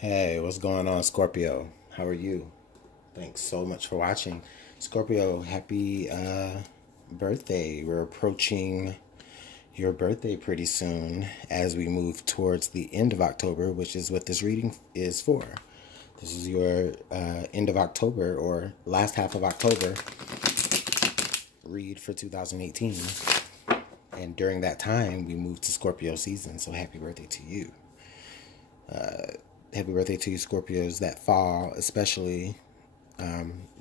Hey, what's going on, Scorpio? How are you? Thanks so much for watching. Scorpio, happy birthday. We're approaching your birthday pretty soon as we move towards the end of October, which is what this reading is for. This is your end of October or last half of October read for 2018. And during that time, we move to Scorpio season, so happy birthday to you. Happy birthday to you, Scorpios, that fall, especially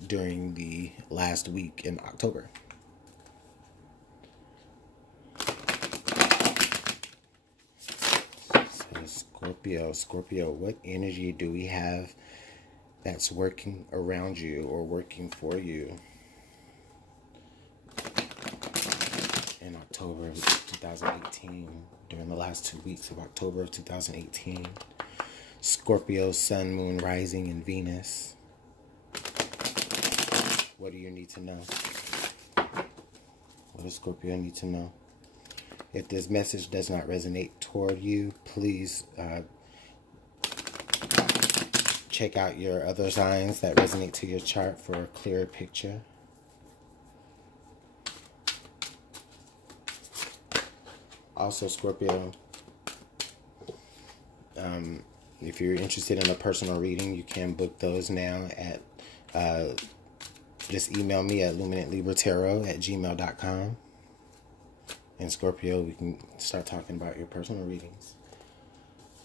during the last week in October. So Scorpio, what energy do we have that's working around you or working for you in October of 2018, during the last 2 weeks of October of 2018? Scorpio, Sun, Moon, Rising, and Venus. What do you need to know? What does Scorpio need to know? If this message does not resonate toward you, please check out your other signs that resonate to your chart for a clearer picture. Also, Scorpio, if you're interested in a personal reading, you can book those now at, just email me at LuminantLibraTarot@gmail.com. And Scorpio, we can start talking about your personal readings.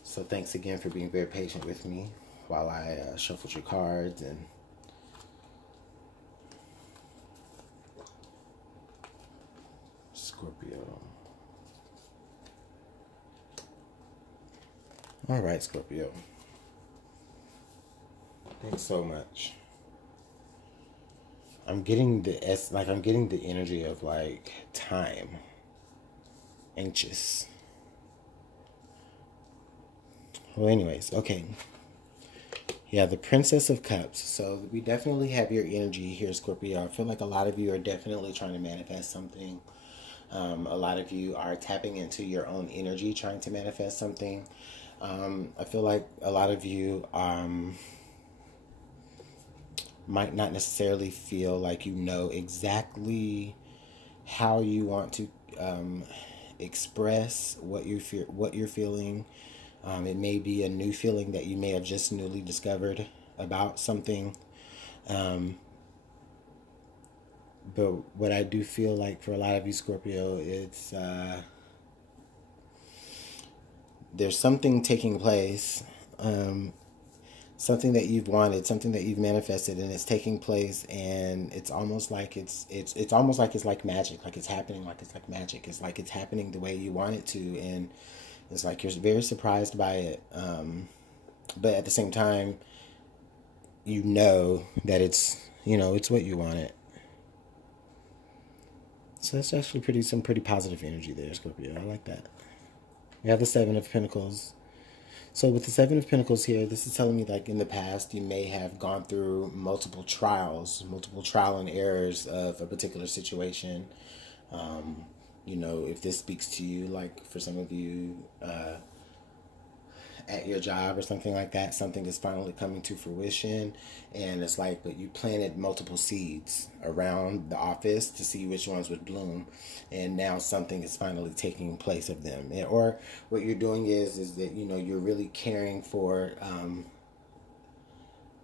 So thanks again for being very patient with me while I shuffled your cards and Scorpio. All right, Scorpio. Thanks so much. I'm getting the energy of like time. Anxious. Well, anyways, okay. Yeah, the Princess of Cups. So we definitely have your energy here, Scorpio. I feel like a lot of you are definitely trying to manifest something. A lot of you are tapping into your own energy, trying to manifest something. I feel like a lot of you might not necessarily feel like you know exactly how you want to express what you're feeling. It may be a new feeling that you may have just newly discovered about something. But what I do feel like for a lot of you, Scorpio, it's there's something taking place, something that you've wanted, something that you've manifested, and it's taking place, and it's almost like it's almost like it's like magic, like it's happening, like it's like magic. It's like it's happening the way you want it to, and it's like you're very surprised by it. But at the same time, you know that it's what you wanted. So that's actually some pretty positive energy there, Scorpio. I like that. We have the Seven of Pentacles. So with the Seven of Pentacles here, this is telling me like in the past you may have gone through multiple trial and errors of a particular situation. If this speaks to you, like for some of you at your job or something like that, something is finally coming to fruition, and it's like, but you planted multiple seeds around the office to see which ones would bloom, and now something is finally taking place of them. Or what you're doing is that you're really caring for,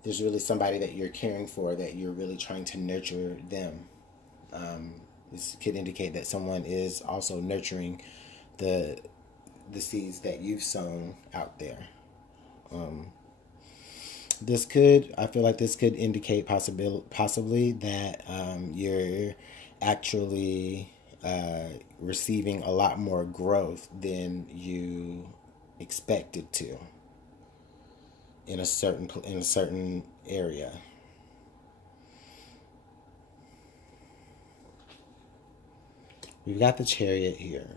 there's really somebody that you're caring for, that you're really trying to nurture them. This could indicate that someone is also nurturing the seeds that you've sown out there. I feel like this could indicate possibly that you're actually receiving a lot more growth than you expected to in a certain area. We've got the Chariot here.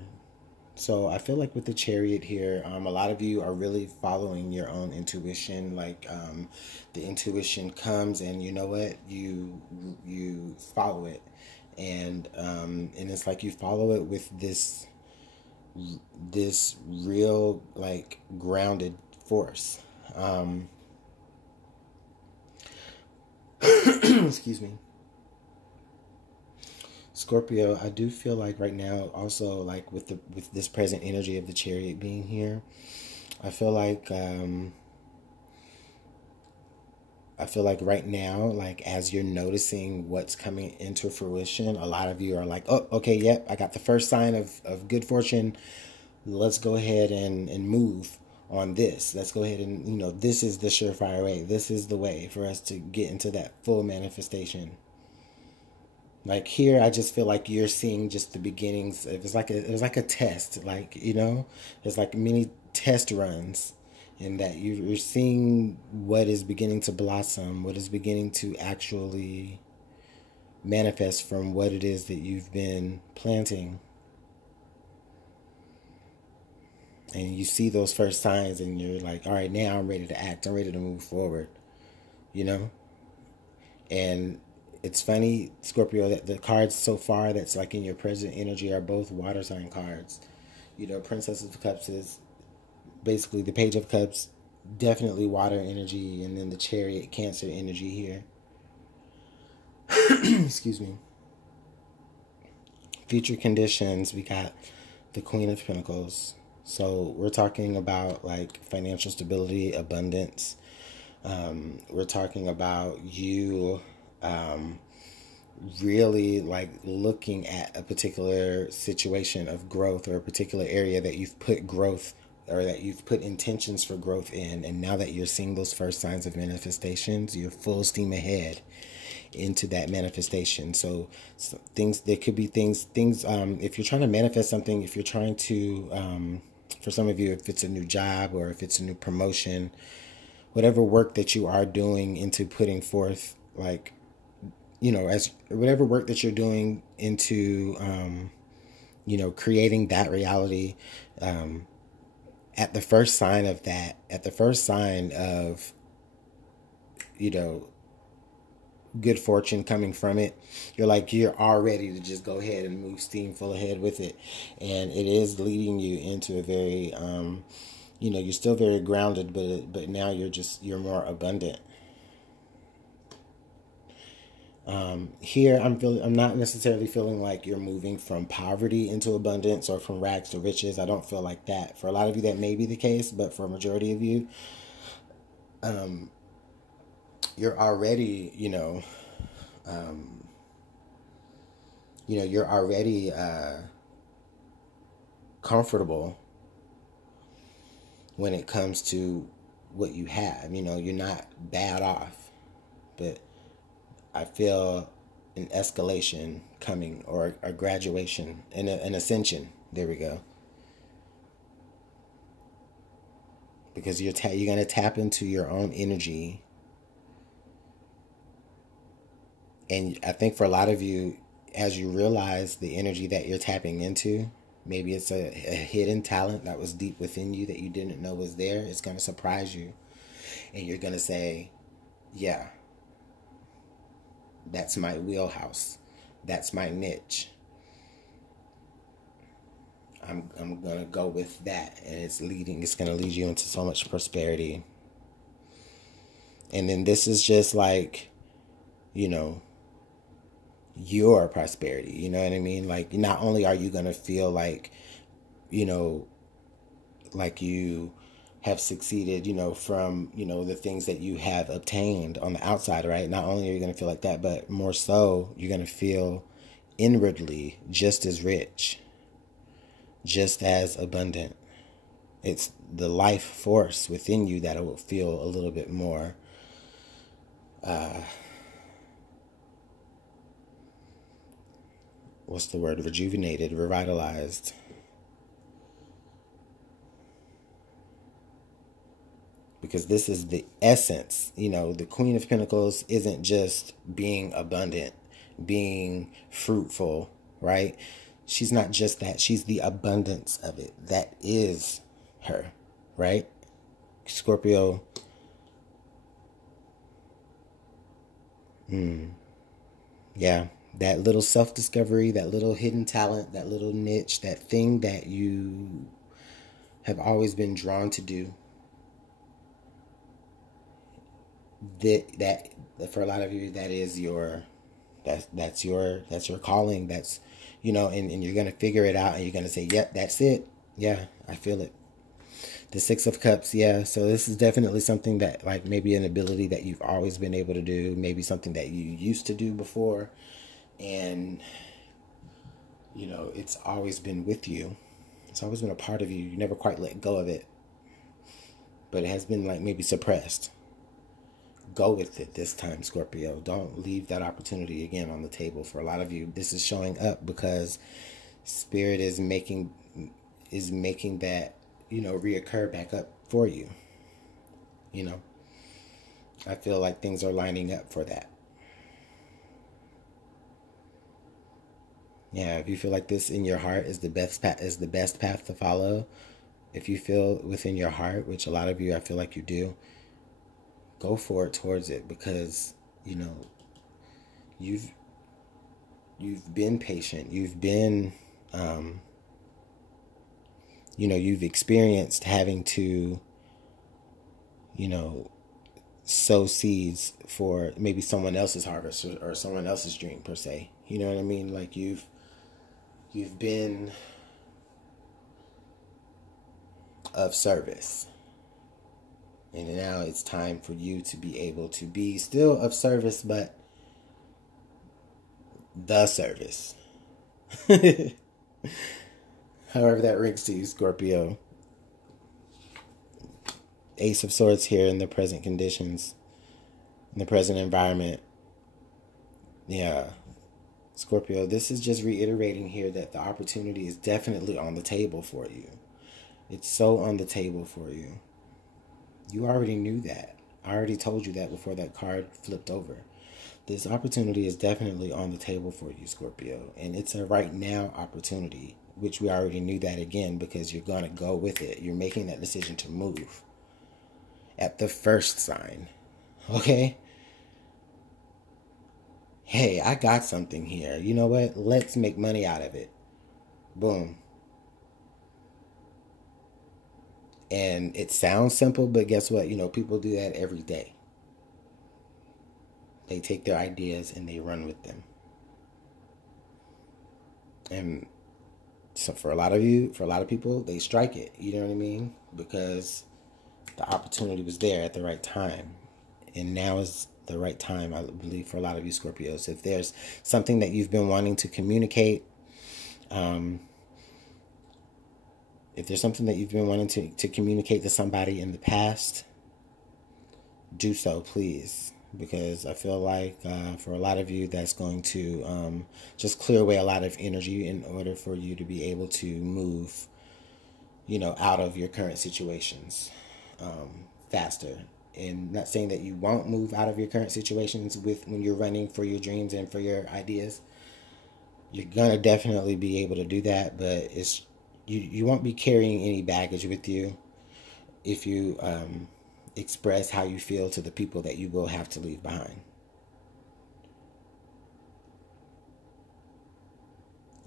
So I feel like with the Chariot here, a lot of you are really following your own intuition. Like the intuition comes, and you know what, you follow it, and it's like you follow it with this real like grounded force. Excuse me. Scorpio, I do feel like right now, also like with this present energy of the Chariot being here, I feel like right now, like as you're noticing what's coming into fruition, a lot of you are like, oh, okay, yep, I got the first sign of good fortune. Let's go ahead and move on this. Let's go ahead and, this is the surefire way. This is the way for us to get into that full manifestation. Like here, I just feel like you're seeing just the beginnings. It was like a test, like, it's like many test runs, in that you're seeing what is beginning to blossom, what is beginning to actually manifest from what it is that you've been planting. And you see those first signs and you're like, all right, now I'm ready to act. I'm ready to move forward, And it's funny, Scorpio, that the cards so far that's like in your present energy are both water sign cards. Princess of Cups is basically the Page of Cups, definitely water energy, and then the Chariot, Cancer energy here. Excuse me. Future conditions, we got the Queen of Pentacles. So we're talking about like financial stability, abundance. We're talking about you really like looking at a particular situation of growth, or a particular area that you've put growth, or that you've put intentions for growth in. And now that you're seeing those first signs of manifestations, you're full steam ahead into that manifestation. So things, there could be things, if you're trying to manifest something, if you're trying to, for some of you, if it's a new job or if it's a new promotion, whatever work that you are doing into putting forth, like, as whatever work that you're doing into, creating that reality, at the first sign of that, at the first sign of, good fortune coming from it, you're all ready to just go ahead and move steam full ahead with it. And it is leading you into a very, you're still very grounded, but now you're more abundant. Here I'm not necessarily feeling like you're moving from poverty into abundance or from rags to riches. I don't feel like that. For a lot of you that may be the case, but for a majority of you, you're already, you're already comfortable when it comes to what you have. You're not bad off, but I feel an escalation coming, or a graduation, and an ascension. There we go. Because you're going to tap into your own energy. And I think for a lot of you, as you realize the energy that you're tapping into, maybe it's a hidden talent that was deep within you that you didn't know was there. It's going to surprise you. And you're going to say, yeah, that's my wheelhouse. That's my niche. I'm going to go with that. And it's going to lead you into so much prosperity. And then this is just like, your prosperity. You know what I mean? Like, not only are you going to feel like, like you have succeeded, from, the things that you have obtained on the outside, right? Not only are you going to feel like that, but more so, you're going to feel inwardly just as rich, just as abundant. It's the life force within you that will feel a little bit more, what's the word? Rejuvenated, revitalized. Because this is the essence. The Queen of Pentacles isn't just being abundant, being fruitful, right? She's not just that. She's the abundance of it. That is her, right? Scorpio. Yeah. That little self-discovery, that little hidden talent, that little niche, that thing that you have always been drawn to do. that for a lot of you, that is your, that's your calling. That's, and you're gonna figure it out, and you're gonna say, yep, that's it. Yeah, I feel it. The Six of Cups, yeah. So this is definitely something that, like, maybe an ability that you've always been able to do, maybe something that you used to do before, and it's always been with you. It's always been a part of you. You never quite let go of it, but it has been, like, maybe suppressed. Go with it this time, Scorpio. Don't leave that opportunity again on the table. For a lot of you, this is showing up because Spirit is making that, reoccur back up for you. I feel like things are lining up for that. Yeah, if you feel like this in your heart is the best path to follow, if you feel within your heart, which a lot of you, I feel like you do, go for it towards it, because you've been patient. You've been you've experienced having to sow seeds for maybe someone else's harvest, or someone else's dream, per se. You know what I mean? Like, you've been of service, and now it's time for you to be able to be still of service, but the service. However that rings to you, Scorpio. Ace of Swords here in the present conditions, in the present environment. Yeah. Scorpio, this is just reiterating here that the opportunity is definitely on the table for you. It's so on the table for you. You already knew that. I already told you that before that card flipped over. This opportunity is definitely on the table for you, Scorpio. And it's a right now opportunity, which we already knew that, again, because you're going to go with it. You're making that decision to move at the first sign. Okay? Hey, I got something here. You know what? Let's make money out of it. Boom. And it sounds simple, but guess what? People do that every day. They take their ideas and they run with them. And so for a lot of people, they strike it. You know what I mean? Because the opportunity was there at the right time. And now is the right time, I believe, for a lot of you Scorpios. If there's something that you've been wanting to communicate, if there's something that you've been wanting to communicate to somebody in the past, do so, please. Because I feel like for a lot of you, that's going to just clear away a lot of energy in order for you to be able to move, out of your current situations faster. And not saying that you won't move out of your current situations when you're running for your dreams and for your ideas. You're going to definitely be able to do that, but you won't be carrying any baggage with you if you express how you feel to the people that you will have to leave behind.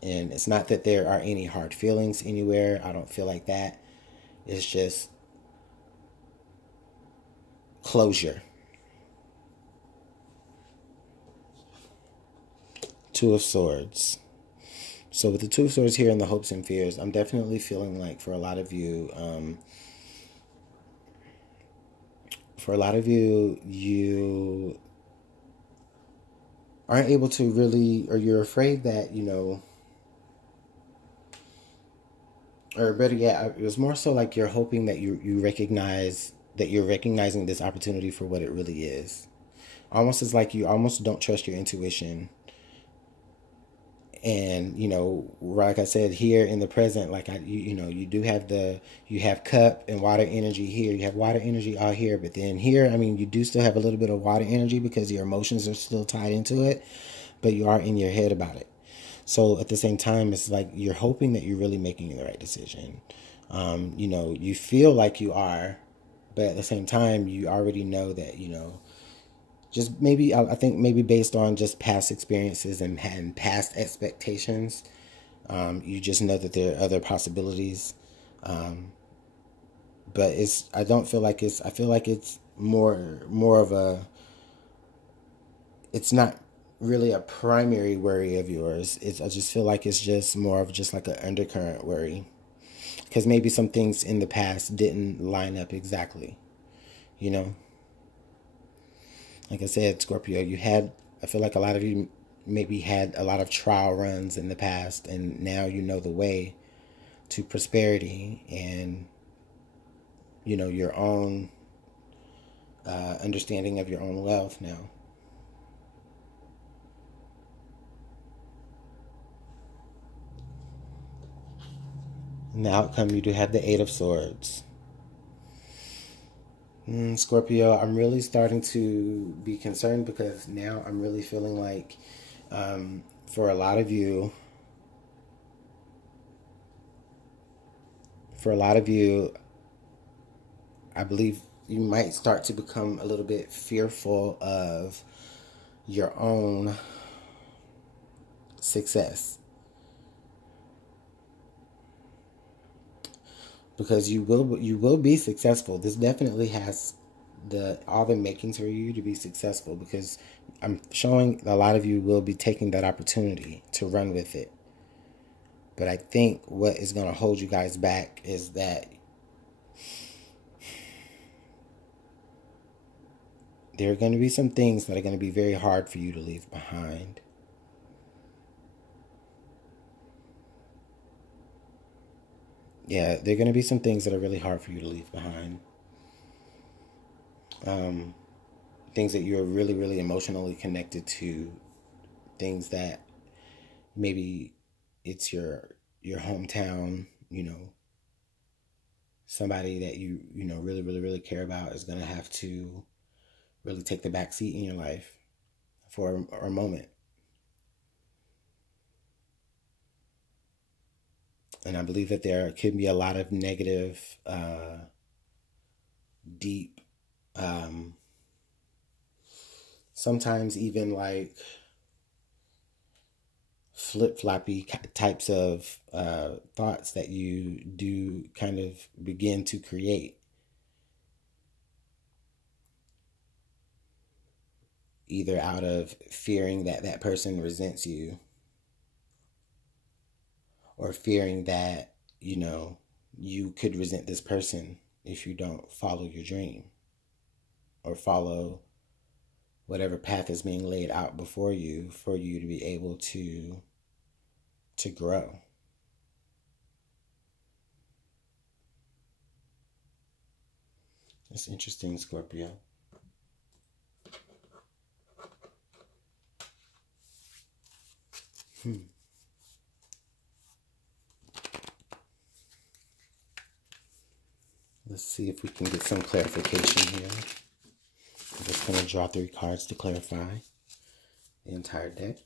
And it's not that there are any hard feelings anywhere. I don't feel like that. It's just closure. Two of Swords. So with the Two of Swords here in the hopes and fears, I'm definitely feeling like for a lot of you, you aren't able to really, or you're afraid that, or better yet, it was more so like you're hoping that you recognize that you're recognizing this opportunity for what it really is. Almost as like you almost don't trust your intuition. And, like I said, here in the present, like you have cup and water energy here. You have water energy all here, but then here, you do still have a little bit of water energy because your emotions are still tied into it, but you are in your head about it. So at the same time, it's like you're hoping that you're really making the right decision. You feel like you are, but at the same time, you already know that, just maybe, I think maybe based on just past experiences and past expectations, you just know that there are other possibilities. but I don't feel like I feel like it's more of a, it's not really a primary worry of yours. I just feel like it's just more of just like an undercurrent worry. Because maybe some things in the past didn't line up exactly, you know? Like I said, Scorpio, I feel like a lot of you maybe had a lot of trial runs in the past, and now you know the way to prosperity and, your own understanding of your own wealth now. In the outcome, you do have the Eight of Swords. Scorpio, I'm really starting to be concerned because now I'm really feeling like, for a lot of you, I believe you might start to become a little bit fearful of your own success. Because you will be successful. This definitely has all the makings for you to be successful, because I'm showing a lot of you will be taking that opportunity to run with it. But I think what is going to hold you guys back is that there are going to be some things that are going to be very hard for you to leave behind. Yeah, there are going to be some things that are really hard for you to leave behind. Things that you're really, really emotionally connected to. Things that maybe it's your hometown, somebody that you really, really, really care about is going to have to really take the back seat in your life for a moment. And I believe that there could be a lot of negative, deep, sometimes even like flip-floppy types of thoughts that you do kind of begin to create. Either out of fearing that that person resents you, or fearing that, you could resent this person if you don't follow your dream or follow whatever path is being laid out before you for you to be able to grow. That's interesting, Scorpio. Let's see if we can get some clarification here. I'm just going to draw 3 cards to clarify the entire deck.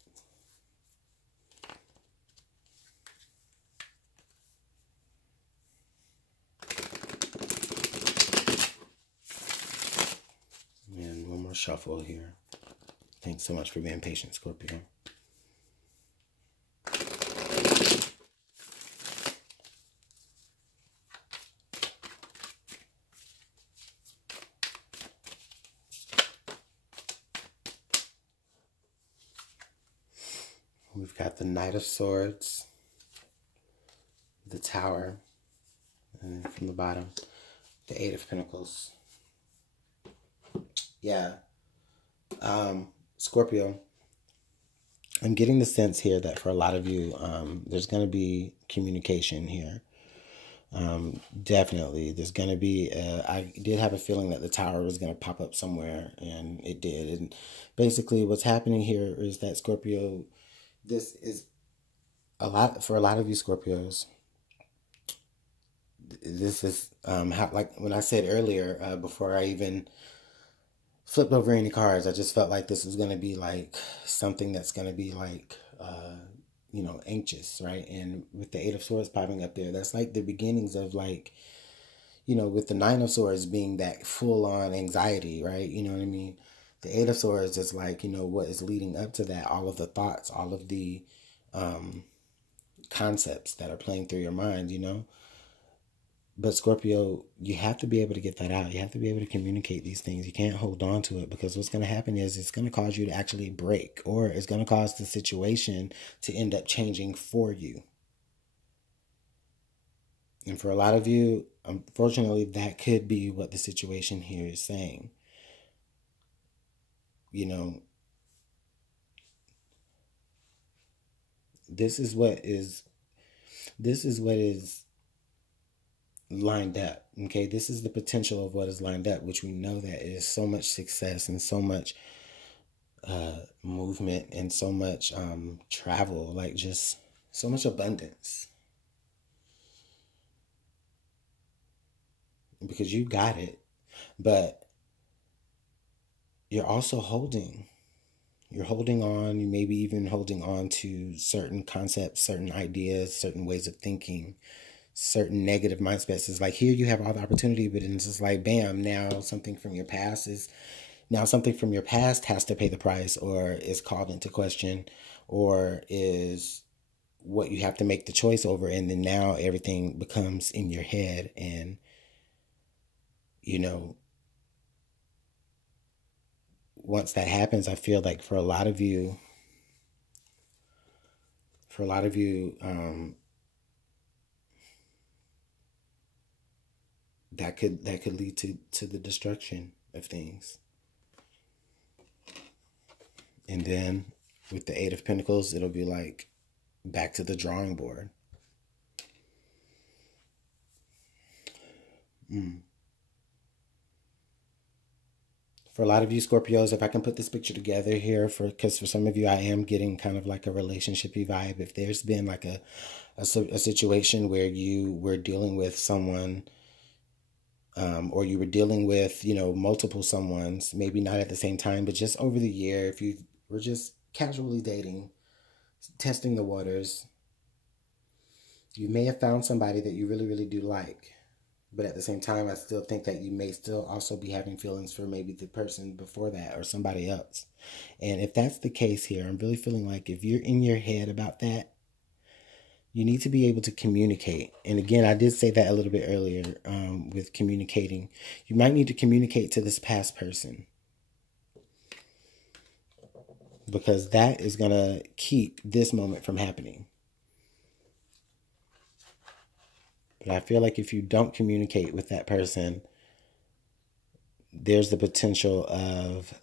And one more shuffle here. Thanks so much for being patient, Scorpio. We've got the Knight of Swords, the Tower, and then from the bottom, the Eight of Pentacles. Yeah. Scorpio, I'm getting the sense here that for a lot of you, there's going to be communication here. Definitely. There's going to be, I did have a feeling that the Tower was going to pop up somewhere, and it did. And basically what's happening here is that, Scorpio, this is for a lot of you Scorpios, this is how, like when I said earlier, before I even flipped over any cards, I just felt like this is going to be like something that's going to be like, anxious, right? And with the Eight of Swords popping up there, that's like the beginnings of like, with the Nine of Swords being that full on anxiety, right? You know what I mean? The Eight of Swords is like, what is leading up to that, all of the thoughts, all of the concepts that are playing through your mind, But Scorpio, you have to be able to get that out. You have to be able to communicate these things. You can't hold on to it, because what's going to happen is it's going to cause you to actually break, or it's going to cause the situation to end up changing for you. And for a lot of you, unfortunately, that could be what the situation here is saying. You know, this is what is lined up. Okay, this is the potential of what is lined up, which we know that it is so much success and so much movement and so much travel, like just so much abundance, because you got it. But you're also you're holding on, you maybe even holding on to certain concepts, certain ideas, certain ways of thinking, certain negative mindsets. It's like, here you have all the opportunity, but it's just like, bam, now something from your past has to pay the price, or is called into question, or is what you have to make the choice over. And then now everything becomes in your head. And, you know, once that happens, I feel like for a lot of you, that could lead to the destruction of things. And then with the Eight of Pentacles, it'll be like back to the drawing board. For a lot of you Scorpios, if I can put this picture together here, because for some of you, I am getting kind of like a relationship-y vibe. If there's been like a situation where you were dealing with someone, or you were dealing with, multiple someones, maybe not at the same time, but just over the year, if you were just casually dating, testing the waters, you may have found somebody that you really, really do like. But at the same time, I still think that you may still also be having feelings for maybe the person before that or somebody else. And if that's the case here, I'm really feeling like if you're in your head about that, you need to be able to communicate. And again, I did say that a little bit earlier with communicating. You might need to communicate to this past person, because that is going to keep this moment from happening. But I feel like if you don't communicate with that person, there's the potential of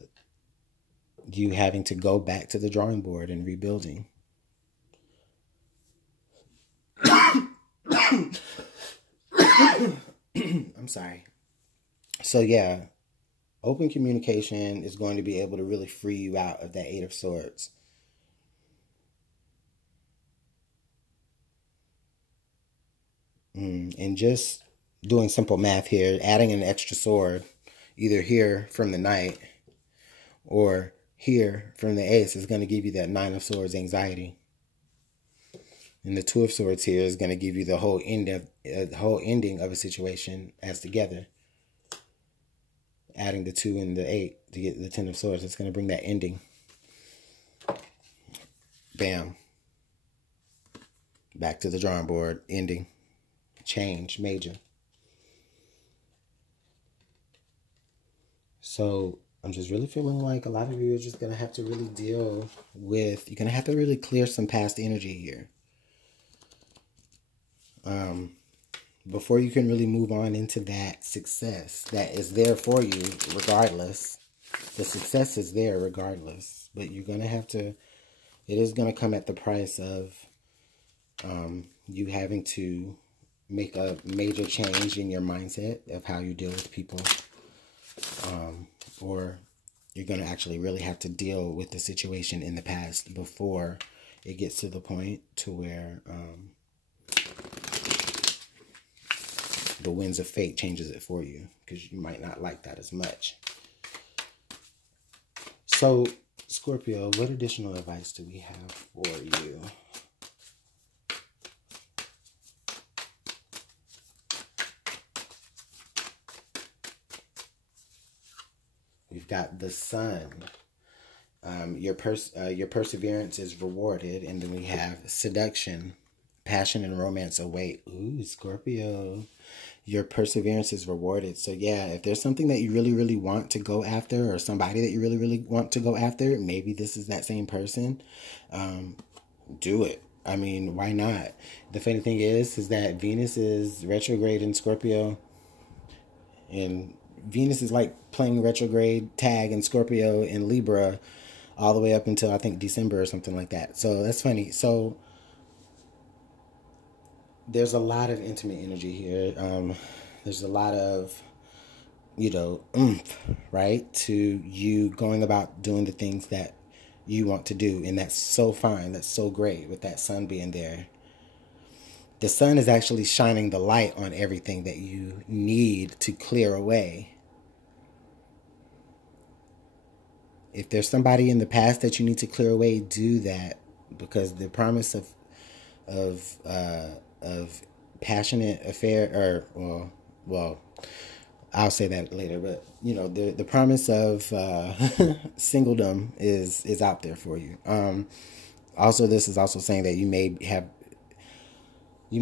you having to go back to the drawing board and rebuilding. I'm sorry. So yeah, open communication is going to be able to really free you out of that Eight of Swords. And just doing simple math here, adding an extra sword, either here from the Knight or here from the Ace, is going to give you that Nine of Swords anxiety. And the Two of Swords here is going to give you the whole ending of a situation as together. Adding the 2 and the 8 to get the 10 of Swords, it's going to bring that ending. Bam. Back to the drawing board, ending. Change, major. So I'm just really feeling like a lot of you are just going to have to really deal with, you're going to have to really clear some past energy here. Before you can really move on into that success that is there for you regardless. The success is there regardless. But you're going to have to, it is going to come at the price of you having to make a major change in your mindset of how you deal with people. Or you're going to actually really have to deal with the situation in the past before it gets to the point to where the winds of fate changes it for you, because you might not like that as much. So, Scorpio, what additional advice do we have for you? We've got the Sun. Your perseverance is rewarded. And then we have seduction. passion and romance await. Ooh, Scorpio. Your perseverance is rewarded. So yeah, if there's something that you really, really want to go after, or somebody that you really, really want to go after, maybe this is that same person, do it. I mean, why not? The funny thing is that Venus is retrograde in Scorpio, and Venus is like playing retrograde tag in Scorpio and Libra all the way up until I think December or something like that. So that's funny. So there's a lot of intimate energy here. There's a lot of, oomph, right? To you going about doing the things that you want to do. And that's so fine. That's so great with that sun being there. The sun is actually shining the light on everything that you need to clear away. If there's somebody in the past that you need to clear away, do that, because the promise of passionate affair, or well, I'll say that later. But the promise of singledom is out there for you. Also, this is also saying that you may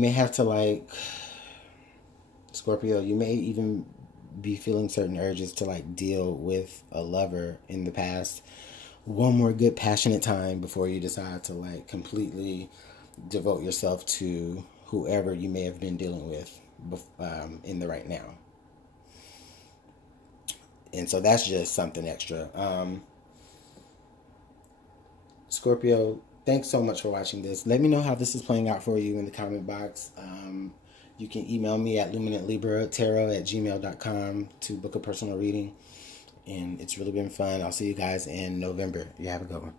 have to, like, Scorpio, you may even be feeling certain urges to, like, deal with a lover in the past one more good passionate time before you decide to, like, completely devote yourself to whoever you may have been dealing with in the right now. And so that's just something extra. Scorpio, thanks so much for watching this. Let me know how this is playing out for you in the comment box. You can email me at LuminantLibraTarot@gmail.com to book a personal reading. And it's really been fun. I'll see you guys in November. You have a good one.